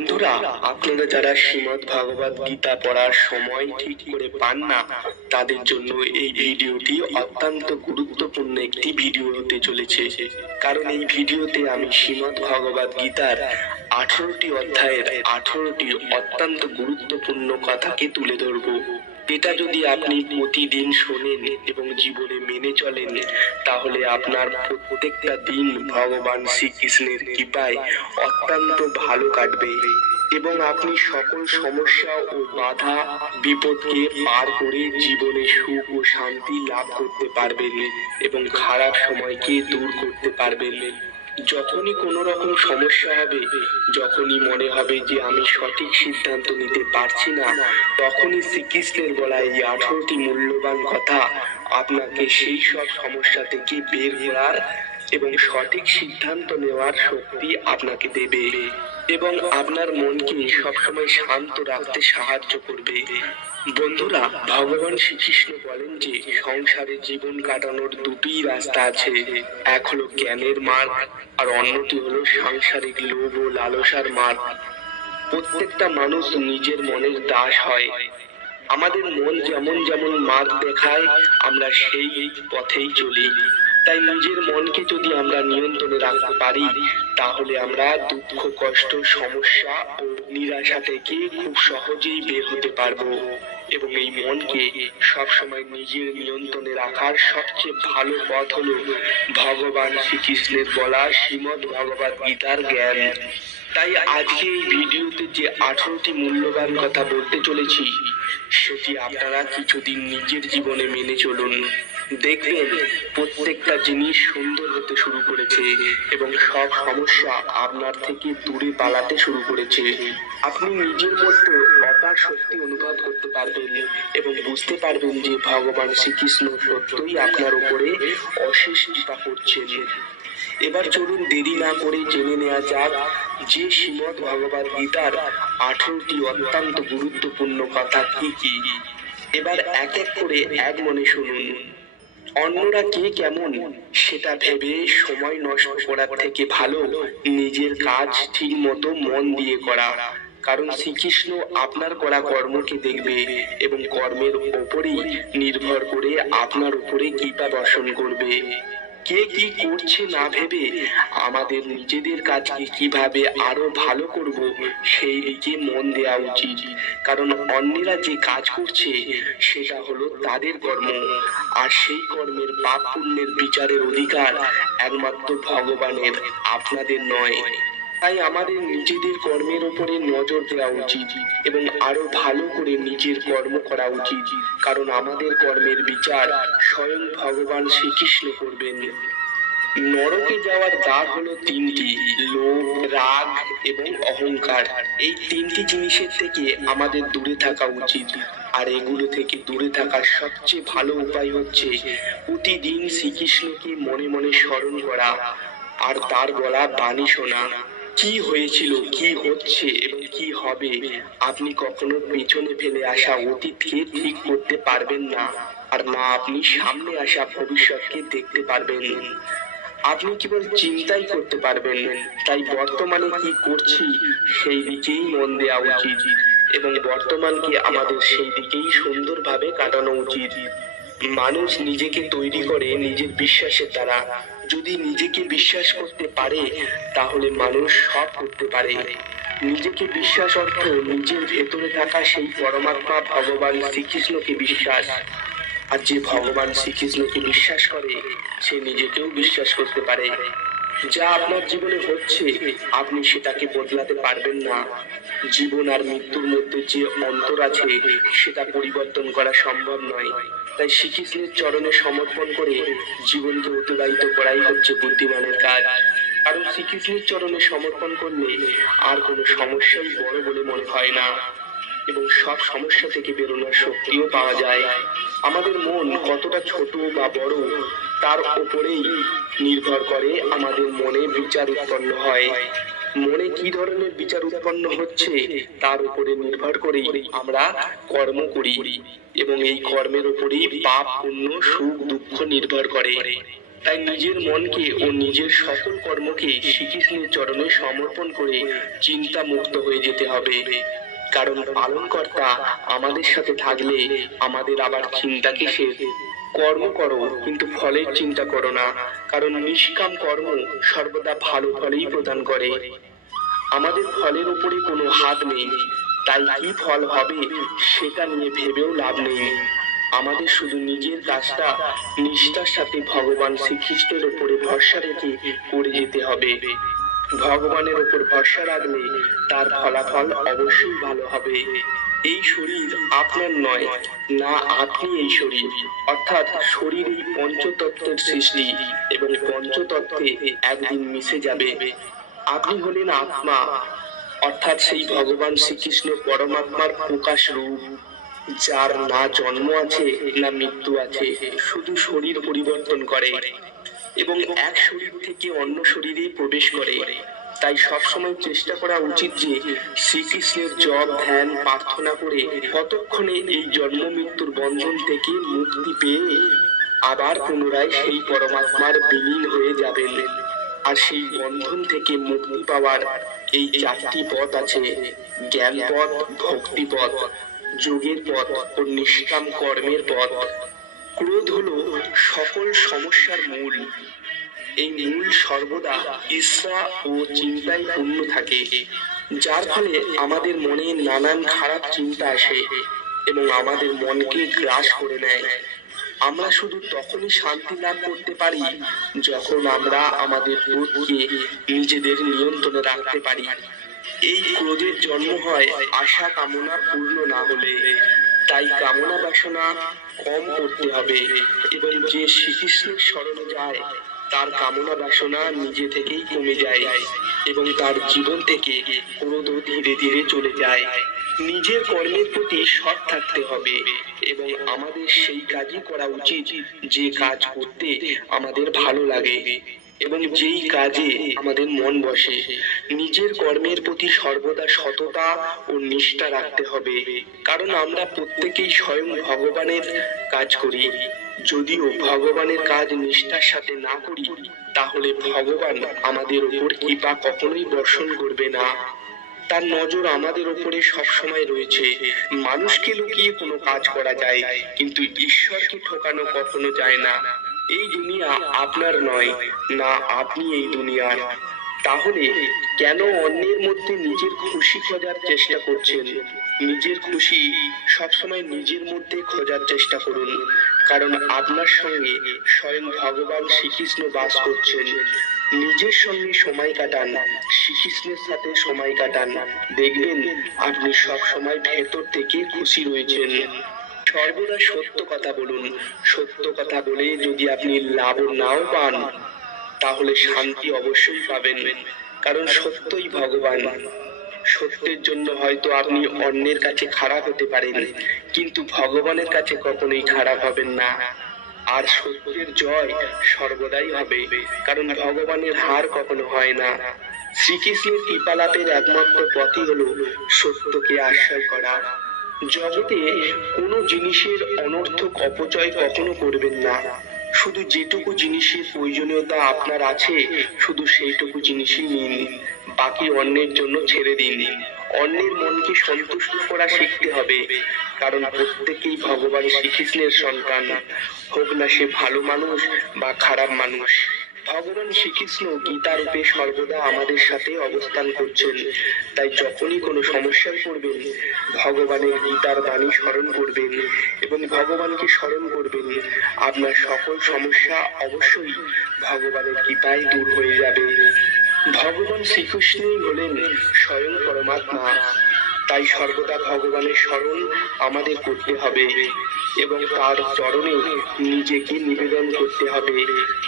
বন্ধুরা, আপনারা যারা শ্রীমদ্ ভগবদ গীতা পড়ার সময় ঠিক করে পান না, তাদের জন্য এই ভিডিওটি অত্যন্ত গুরুত্বপূর্ণ একটি ভিডিও হতে চলেছে। কারণ এই ভিডিওতে আমি শ্রীমদ্ ভগবদ গীতার 18টি অধ্যায়ের 18টি অত্যন্ত গুরুত্বপূর্ণ কথাকে তুলে ধরব। এটা যদি আপনি প্রতিদিন শোনেন এবং জীবনে মেনে চলেন, তাহলে আপনার প্রত্যেকটা দিন ভগবান শ্রীকৃষ্ণের কৃপায় অত্যন্ত ভালো কাটবে এবং আপনি সকল সমস্যা ও বাধা বিপদকে পার করে জীবনে সুখ ও শান্তি লাভ করতে পারবেন এবং খারাপ সময়কে দূর করতে পারবেন। যখনই কোনো রকম সমস্যা হবে, যখনই মনে হবে যে আমি সঠিক সিদ্ধান্ত নিতে পারছি না, তখনই শ্রীকৃষ্ণের বলা এই 18টি মূল্যবান কথা আপনাকে সেই সব সমস্যা থেকে বের করার এবং সঠিক সিদ্ধান্ত নেওয়ার শক্তি আপনাকে দেবে এবং আপনার মনকে সবসময় শান্ত রাখতে সাহায্য করবে। বন্ধুরা, ভগবান শ্রীকৃষ্ণ বলেন যে সংসারে জীবন কাটানোর দুটি রাস্তা আছে। এক হলো জ্ঞানের মার্গ আর অন্যটি হলো সাংসারিক লোভ ও লালসার মার্গ। প্রত্যেকটা মানুষ নিজের মনের দাস হয়। আমাদের মন যেমন যেমন মার্গ দেখায়, আমরা সেই পথেই চলি। তাই নিজের মনকে যদি আমরা নিয়ন্ত্রণে রাখতে পারি, তাহলে আমরা দুঃখ, কষ্ট, সমস্যা ও নিরাশা থেকে খুব সহজেই বের হতে পারবো এবং এই মনকে সবসময় নিজের নিয়ন্ত্রণে রাখার সবচেয়ে ভালো পথ হলো ভগবান শ্রীকৃষ্ণের বলা শ্রীমদ্ ভগবদ গীতার জ্ঞান। তাই আজকে এই ভিডিওতে যে 18টি মূল্যবান কথা বলতে চলেছি, সেটি আপনারা কিছুদিন নিজের জীবনে মেনে চলুন। দেখবেন প্রত্যেকটা জিনিস সুন্দর হতে শুরু করেছে এবং সব সমস্যা আপনার থেকে দূরে পালাতে শুরু করেছে। আপনি নিজের মধ্যে অপার শক্তি অনুভব করতে পারবেন এবং বুঝতে পারবেন যে ভগবান শ্রীকৃষ্ণ সত্যই আপনার উপরে অশেষ কৃপা করছেন। এবার চলুন দেরি না করে জেনে নেওয়া যাক যে শ্রীমদ্ ভগবদ গীতার 18টি অত্যন্ত গুরুত্বপূর্ণ কথা কি কি। এবার এক এক করে এক মনে শুনুন। অন্যরা কে কেমন সেটা ভেবে সময় নষ্ট করার থেকে ভালো নিজের কাজ ঠিক মতো মন দিয়ে করা। কারণ শ্রীকৃষ্ণ আপনার করা কর্মকে দেখবে এবং কর্মের ওপরেই নির্ভর করে আপনার উপরে কৃপা বর্ষণ করবে। কে কি করছে না ভেবে আমাদের নিজেদের কাজকে কিভাবে আরো ভালো করব সেই দিকে মন দেওয়া উচিত। কারণ অন্যেরা যে কাজ করছে সেটা হলো তাদের কর্ম, আর সেই কর্মের পাপ পুণ্যের বিচারের অধিকার একমাত্র ভগবানের, আপনাদের নয়। তাই আমাদের নিজেদের কর্মের উপরে নজর দেওয়া উচিত এবং আরো ভালো করে নিজের কর্ম করা উচিত। কারণ আমাদের কর্মের বিচার স্বয়ং ভগবান শ্রীকৃষ্ণ করবেন। নরকে যাওয়ার দ্বার হলো তিনটি: লোভ, রাগ এবং অহংকার। এই তিনটি জিনিসের থেকে আমাদের দূরে থাকা উচিত, আর এগুলো থেকে দূরে থাকার সবচেয়ে ভালো উপায় হচ্ছে প্রতিদিন শ্রীকৃষ্ণকে মনে মনে স্মরণ করা আর তার বলা বাণী শোনা। কি হয়েছিল, কি হচ্ছে এবং কি হবে, আপনি কখনো পেছনে ফেলে আসা অতীতকে ঠিক করতে পারবেন না, আর না আপনি সামনে আসা ভবিষ্যৎকে দেখতে পারবেন। আপনি কেবল চিন্তাই করতে পারবেন। তাই বর্তমানে কি করছি সেই দিকেই মন দেওয়া উচিত এবং বর্তমানকে আমাদের সেই দিকেই সুন্দরভাবে কাটানো উচিত। মানুষ নিজেকে তৈরি করে নিজের বিশ্বাসের দ্বারা। যদি নিজেকে বিশ্বাস করতে পারে, তাহলে মানুষ সব করতে পারে। নিজেকে বিশ্বাস অর্থ নিজের ভেতরে থাকা সেই পরমাত্মা ভগবান শ্রীকৃষ্ণকে বিশ্বাস। আর যে ভগবান শ্রীকৃষ্ণকে বিশ্বাস করে, সে নিজেকেও বিশ্বাস করতে পারে। যা আপনার জীবনে হচ্ছে, আপনি সেটাকে বদলাতে পারবেন না। জীবন আর মৃত্যুর মধ্যে যে অন্তর আছে, সেটা পরিবর্তন করা সম্ভব নয়। তাই শ্রীকৃষ্ণের চরণে সমর্পণ করে জীবনকে অতিবাহিত করাই হচ্ছে বুদ্ধিমানের কাজ। কারণ শ্রীকৃষ্ণের চরণে সমর্পণ করলে আর কোনো সমস্যাই বড় বলে মনে হয় না এবং সব সমস্যা থেকে বেরোনোর শক্তিও পাওয়া যায়। আমাদের মন কতটা ছোট বা বড়, তার উপরেই নির্ভর করে আমাদের মনে বিচার উৎপন্ন হয়। মনে কি ধরনের বিচার উৎপন্ন হচ্ছে তার উপরে নির্ভর করেই আমরা কর্ম করি এবং এই কর্মের উপরেই পাপ, পুণ্য, সুখ, দুঃখ নির্ভর করে। তাই নিজের মনকে ও নিজের সকল কর্মকে শ্রীকৃষ্ণের চরণে সমর্পণ করে চিন্তা মুক্ত হয়ে যেতে হবে। কারণ পালনকর্তা আমাদের সাথে থাকলে আমাদের আবার চিন্তা কিসের? কর্ম করো, কিন্তু ফলের চিন্তা করো না, কারণ নিষ্কাম কর্ম সর্বদা ভালো ফলই প্রদান করে। আমাদের ফলের উপরে কোনো হাত নেই, তাই কি ফল হবে সেটা নিয়ে ভেবেও লাভ নেই। আমাদের শুধু নিজের কাজটা নিষ্ঠার সাথে ভগবান শ্রীকৃষ্ণের উপরে ভরসা রেখে করে যেতে হবে। ভগবানের উপর ভরসা রাখলে তার ফলাফল অবশ্যই ভালো হবে। এই শরীর আপনার নয়, না আপনি এই শরীর, অর্থাৎ শরীর এই পঞ্চতত্ত্বের সৃষ্টি এবং পঞ্চতত্ত্বে একদিন মিশে যাবে। আপনি হলেন আত্মা, অর্থাৎ সেই ভগবান শ্রীকৃষ্ণ পরমাত্মার প্রকাশ রূপ, যার না জন্ম আছে না মৃত্যু আছে, শুধু শরীর পরিবর্তন করে এবং এক শরীর থেকে অন্য শরীরে প্রবেশ করে। তাই সবসময় চেষ্টা করা উচিত যে শ্রীকৃষ্ণের জপ ধ্যান প্রার্থনা করে কতক্ষণে এই জন্ম মৃত্যুর বন্ধন থেকে মুক্তি পেয়ে আবার পুনরায় সেই পরমাত্মার বিলীন হয়ে যাবেন। আর সেই বন্ধন থেকে মুক্তি পাওয়ার এই চারটি পথ আছে: জ্ঞান পথ, ভক্তি পথ, যোগের পথ ও নিষ্কাম কর্মের পথ। ক্রোধ হলো সকল সমস্যার মূল। এই মূল সর্বদা ঈর্ষা ও চিন্তায় পূর্ণ থাকে, যার ফলে আমাদের মনে নানান খারাপ চিন্তা আসে এবং আমাদের মনকে গ্রাস করে নেয়। আমরা শুধু তখনই শান্তি লাভ করতে পারি যখন আমরা আমাদের ক্রোধকে নিজেদের নিয়ন্ত্রণে রাখতে পারি। এই ক্রোধের জন্ম হয় আশা কামনা পূর্ণ না হলে। তাই কামনা বাসনা কম করতে হবে এবং যে শ্রীকৃষ্ণের শরণে যায় তার কামনা বাসনা নিজে থেকেই কমে যায় এবং তার জীবন থেকে ক্রোধ ধীরে ধীরে চলে যায়। নিজের কর্মের প্রতি সৎ থাকতে হবে এবং আমাদের সেই কাজই করা উচিত যে কাজ করতে আমাদের ভালো লাগে এবং যেই কাজে আমাদের মন বসে। নিজের কর্মের প্রতি সর্বদা সততা ও নিষ্ঠা রাখতে হবে, কারণ আমরা প্রত্যেকেই স্বয়ং ভগবানের কাজ করি। যদিও ভগবানের কাজ নিষ্ঠার সাথে না করি, তাহলে ভগবান আমাদের উপর কৃপা কখনোই বর্ষণ করবে না। তার নজর আমাদের উপরে সবসময় রয়েছে। মানুষকে লুকিয়ে কোনো কাজ করা যায়, কিন্তু ঈশ্বরকে ঠকানো কখনো যায় না। এই দুনিয়া আপনার নয়, না আপনি এই দুনিয়ার। তাহলে কেন অন্যের মধ্যে নিজের খুশি খোঁজার চেষ্টা করছেন? নিজের খুশি সবসময় নিজের মধ্যে খোঁজার চেষ্টা করুন, কারণ আপনার সঙ্গে স্বয়ং ভগবান শ্রীকৃষ্ণ বাস করছেন। নিজের সঙ্গে সময় কাটান, শ্রীকৃষ্ণের সাথে সময় কাটান, দেখবেন আপনি সব সময় ভেতর থেকে খুশি রয়েছেন। সর্বদা সত্য কথা বলুন। সত্য কথা বলে যদি আপনি লাভ নাও পান, তাহলে শান্তি অবশ্যই পাবেন, কারণ সত্যই ভগবান। সত্যের জন্য হয়তো আপনি অন্যের কাছে খারাপ হতে পারেন, কিন্তু ভগবানের কাছে কখনোই খারাপ হবেন না। আর সত্যের জয় সর্বদাই হবে, কারণ ভগবানের হার কখনো হয় না। শ্রীকৃষ্ণের কৃপালাভের একমাত্র পথই হলো সত্যকে আশ্রয় করা। জগতে কোনো জিনিসের অনর্থক অপচয় কখনো করবেন না। শুধু যেটুকু জিনিসের প্রয়োজনীয়তা আপনার আছে, শুধু সেইটুকু জিনিসই নিন, বাকি অন্যের জন্য ছেড়ে দিন। অন্যের মনকে সন্তুষ্ট করা শিখতে হবে, কারণ প্রত্যেকেই ভগবান শ্রীকৃষ্ণের সন্তান, হোক না সে ভালো মানুষ বা খারাপ মানুষ। ভগবান শ্রীকৃষ্ণ গীতা রূপে সর্বদা আমাদের সাথে অবস্থান করছেন। তাই যখনই কোনো সমস্যায় পড়বেন, ভগবানের গীতার বাণী স্মরণ করবেন এবং ভগবানকে স্মরণ করবেন। আপনার সকল সমস্যা অবশ্যই ভগবানের কৃপায় দূর হয়ে যাবে। ভগবান শ্রীকৃষ্ণই হলেন স্বয়ং পরমাত্মা। তাই সর্বদা ভগবানের স্মরণ আমাদের করতে হবে এবং তার চরণে নিজেকে নিবেদন করতে হবে,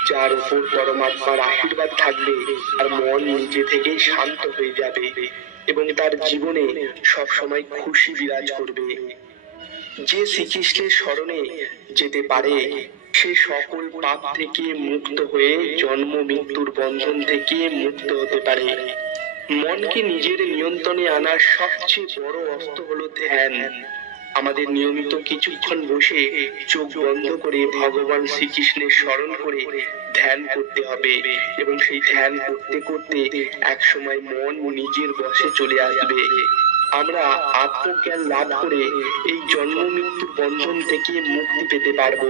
যার উপর পরমাত্মার আশীর্বাদ থাকবে আর মন নিজে থেকেই শান্ত হয়ে যাবে এবং তার জীবনে সবসময় খুশি বিরাজ করবে। যে শ্রীকৃষ্ণের স্মরণে যেতে পারে, সে সকল পাপ থেকে মুক্ত হয়ে জন্ম মৃত্যুর বন্ধন থেকে মুক্ত হতে পারে। মনকে নিজের নিয়ন্ত্রণে আনার সবচেয়ে বড় অস্ত্র হলো ধ্যান। আমাদের নিয়মিত কিছুক্ষণ বসে চোখ বন্ধ করে ভগবান শ্রীকৃষ্ণের স্মরণ করে ধ্যান করতে হবে এবং সেই ধ্যান করতে করতে এক সময় মন নিজের বশে চলে আসবে। আমরা আত্মজ্ঞান লাভ করে এই জন্ম মৃত্যু বন্ধন থেকে মুক্তি পেতে পারবো।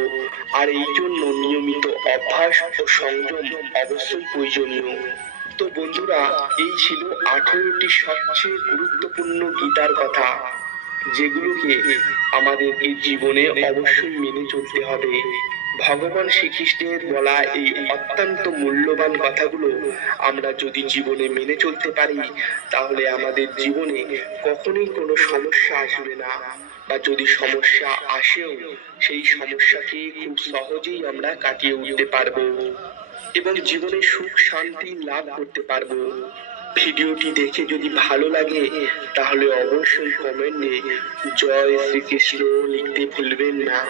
আর এই জন্য নিয়মিত অভ্যাস ও সংযম অবশ্যই প্রয়োজনীয়। তো বন্ধুরা, এই ছিল 18টি সবচেয়ে গুরুত্বপূর্ণ গীতার কথা, যেগুলোকে আমাদেরকে জীবনে অবশ্যই মেনে চলতে হবে। ভগবান শ্রীকৃষ্ণের বলা এই অত্যন্ত মূল্যবান কথাগুলো আমরা যদি জীবনে মেনে চলতে পারি, তাহলে আমাদের জীবনে কখনোই কোনো সমস্যা আসবে না, বা যদি সমস্যা আসেও সেই সমস্যাকে খুব সহজেই আমরা কাটিয়ে উঠতে পারবো এবং জীবনে সুখ শান্তি লাভ করতে পারবো। ভিডিওটি দেখে যদি ভালো লাগে তাহলে অবশ্যই কমেন্টে জয় শ্রীকৃষ্ণ লিখতে ভুলবেন না।